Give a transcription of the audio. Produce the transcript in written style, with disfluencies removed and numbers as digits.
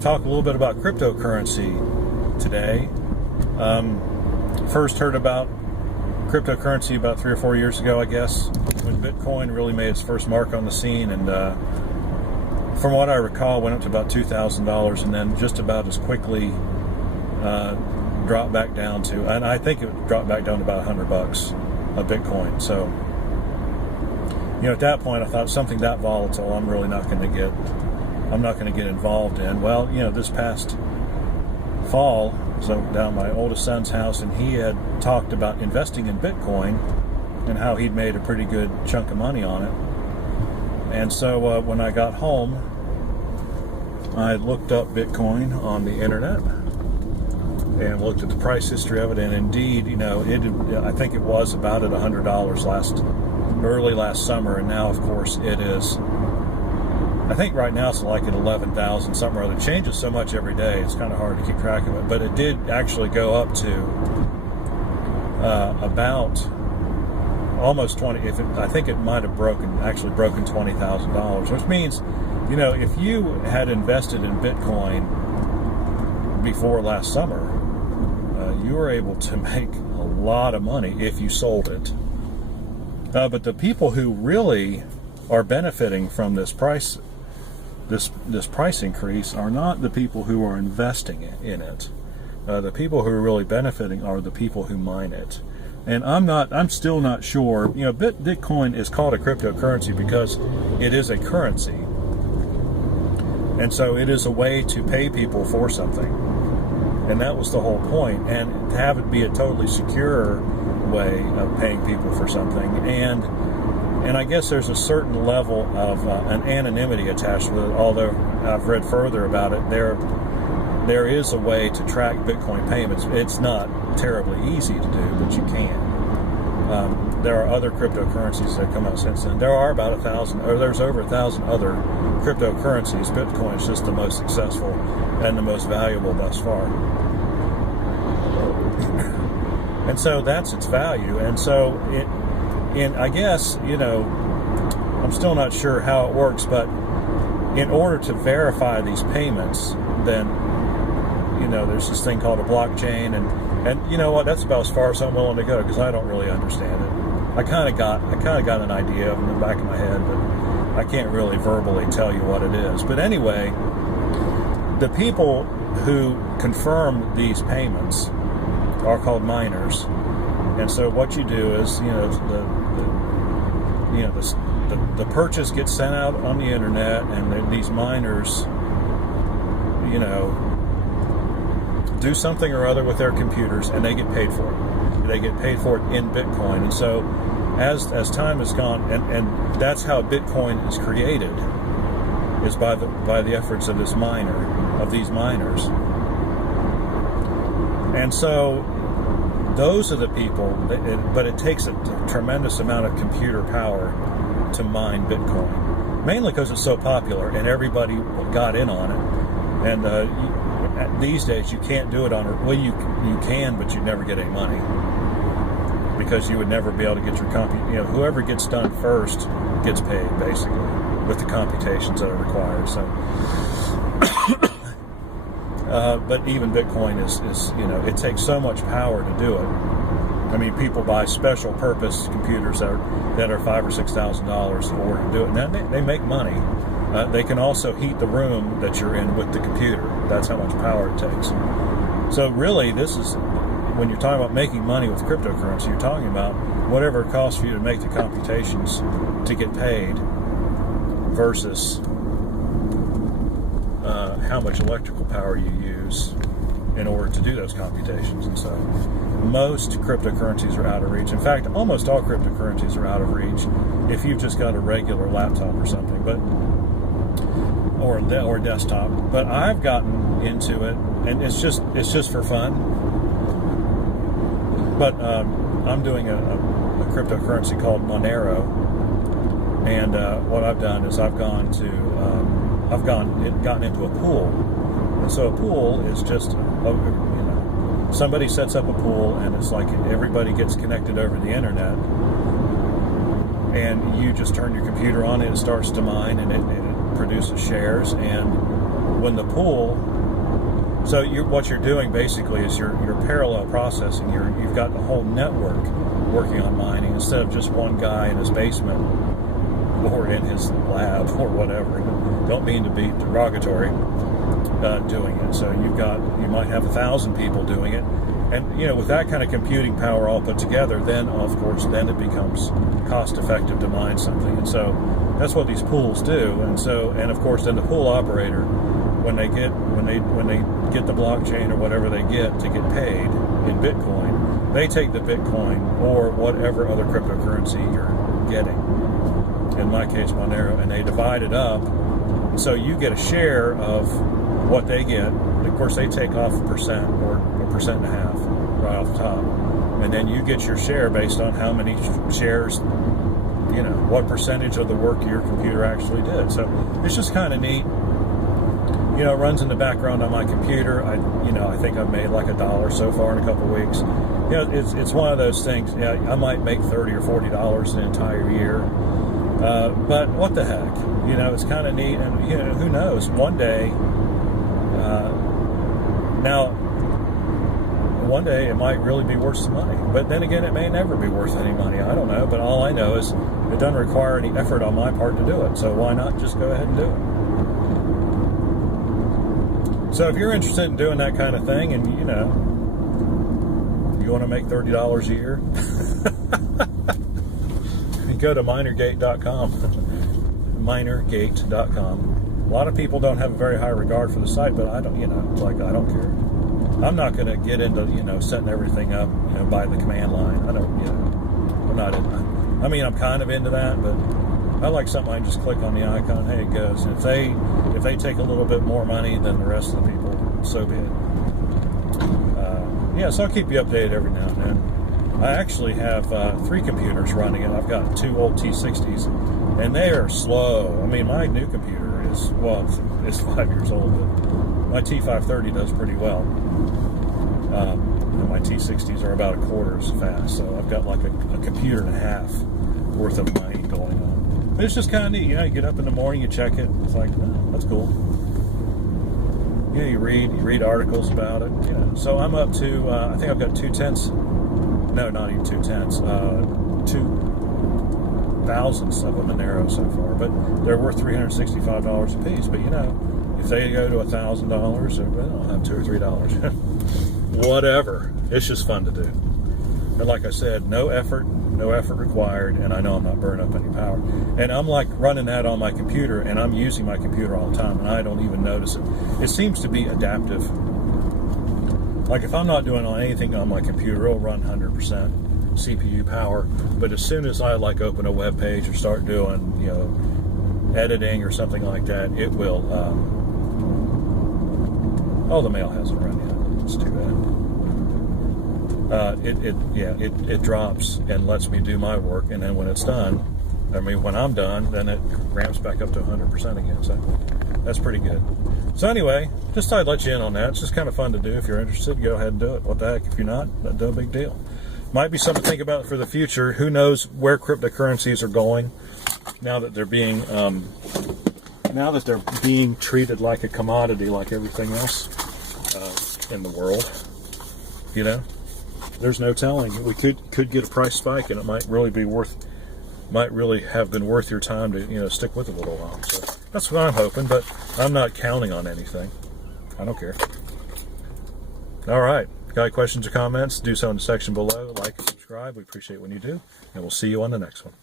talk a little bit about cryptocurrency today. First heard about cryptocurrency about 3 or 4 years ago, I guess, when Bitcoin really made its first mark on the scene, and from what I recall, went up to about $2,000, and then just about as quickly dropped back down to, and I think it dropped back down to about $100 a Bitcoin. So, at that point, I thought something that volatile, I'm not going to get involved in. Well, this past fall, so down at my oldest son's house, and he had talked about investing in Bitcoin and how he'd made a pretty good chunk of money on it. And so when I got home, I looked up Bitcoin on the internet and looked at the price history of it, and indeed, I think it was about at $100 early last summer, and now, of course, it is. I think right now it's like at 11,000 something or other. It changes so much every day; it's kind of hard to keep track of it. But it did actually go up to about almost 20. I think it might have broken $20,000, which means, if you had invested in Bitcoin before last summer, you were able to make a lot of money if you sold it. But the people who really are benefiting from this price increase are not the people who are investing in it. The people who are really benefiting are the people who mine it. And I'm still not sure. Bitcoin is called a cryptocurrency because it is a currency. And so it is a way to pay people for something. And that was the whole point. And to have it be a totally secure way of paying people for something. And I guess there's a certain level of an anonymity attached with it, although I've read further about it. There is a way to track Bitcoin payments. It's not terribly easy to do, but you can. There are other cryptocurrencies that come out since then. There are about 1,000, or there's over 1,000 other cryptocurrencies. Bitcoin is just the most successful and the most valuable thus far. And so that's its value. And so I guess, I'm still not sure how it works, but in order to verify these payments, then, there's this thing called a blockchain, and you know what, that's about as far as I'm willing to go, because I don't really understand it. I kind of got an idea in the back of my head, but I can't really verbally tell you what it is. But anyway, the people who confirm these payments are called miners. And so what you do is, the purchase gets sent out on the internet, and these miners, do something or other with their computers, and they get paid for it. They get paid for it in Bitcoin. And so as time has gone, and that's how Bitcoin is created, is by the efforts of these miners. And so those are the people, but it takes a tremendous amount of computer power to mine Bitcoin, mainly because it's so popular and everybody got in on it. And these days you can't do it you can, but you'd never get any money, because you would never be able to get your whoever gets done first gets paid, basically, with the computations that are required. So but even Bitcoin is it takes so much power to do it. I mean, people buy special purpose computers that are $5,000 or $6,000 in order to do it, and they make money. They can also heat the room that you're in with the computer. That's how much power it takes. So really, this is, when you're talking about making money with cryptocurrency, you're talking about whatever it costs for you to make the computations to get paid versus how much electrical power you use in order to do those computations. And so most cryptocurrencies are out of reach. In fact, almost all cryptocurrencies are out of reach if you've just got a regular laptop or something, or desktop. But I've gotten into it, and it's just for fun. But I'm doing a cryptocurrency called Monero, and what I've done is I've gotten into a pool. And so a pool is just somebody sets up a pool, and it's like everybody gets connected over the internet, and you just turn your computer on, and it starts to mine, and it produces shares, and when the pool, so what you're doing basically is you're parallel processing. You've got the whole network working on mining instead of just one guy in his basement or in his lab or whatever. Don't mean to be derogatory, doing it. So you might have 1,000 people doing it, and with that kind of computing power all put together, then of course it becomes cost effective to mine something. And so that's what these pools do. And of course then the pool operator, when they get the blockchain or whatever they get to get paid in Bitcoin, they take the Bitcoin or whatever other cryptocurrency you're getting, in my case Monero, and they divide it up. So you get a share of what they get. Of course, they take off 1% or 1.5% right off the top. And then you get your share based on how many shares, what percentage of the work your computer actually did. So it's just kind of neat. It runs in the background on my computer. I think I've made like $1 so far in a couple of weeks. It's one of those things. I might make $30 or $40 an entire year. But what the heck? It's kind of neat, and who knows? One day, one day it might really be worth some money. But then again, it may never be worth any money. I don't know. But all I know is it doesn't require any effort on my part to do it. So why not just go ahead and do it? So if you're interested in doing that kind of thing, and you want to make $30 a year, go to minergate.com. minergate.com. A lot of people don't have a very high regard for the site, but I don't, I don't care. I'm not going to get into, setting everything up, by the command line. I don't, I'm not in that. I mean, I'm kind of into that, but I like something I can just click on the icon, hey, it goes. And if they take a little bit more money than the rest of the people, so be it. So I'll keep you updated every now and then. I actually have 3 computers running it. I've got 2 old T60s, and they are slow. I mean, my new computer is 5 years old, but my T530 does pretty well. And my T60s are about a quarter as fast, so I've got like a computer and a half worth of mining going on. But it's just kind of neat. You get up in the morning, you check it. It's like, that's cool. You read articles about it. So I'm up to, I think I've got 2/10. No, not even 2/10. 2,000ths of a Monero so far, but they're worth $365 a piece. But if they go to $1,000, they'll have $2 or $3. Whatever. It's just fun to do. And like I said, no effort required, and I know I'm not burning up any power. And I'm like running that on my computer, and I'm using my computer all the time, and I don't even notice it. It seems to be adaptive. Like if I'm not doing anything on my computer, it'll run 100% CPU power. But as soon as I open a web page or start doing, editing or something like that, it will. The mail hasn't run yet. It's too bad. It drops and lets me do my work, and then when it's done, when I'm done, then it ramps back up to 100% again. So that's pretty good. So anyway, just thought I'd let you in on that. It's just kind of fun to do. If you're interested, go ahead and do it. What the heck? If you're not, no big deal. Might be something to think about for the future. Who knows where cryptocurrencies are going now that they're being treated like a commodity, like everything else in the world. There's no telling. We could get a price spike, and it might really have been worth your time to stick with it a little while. So that's what I'm hoping, but I'm not counting on anything. I don't care. All right. Got any questions or comments? Do so in the section below. Like and subscribe. We appreciate when you do, and we'll see you on the next one.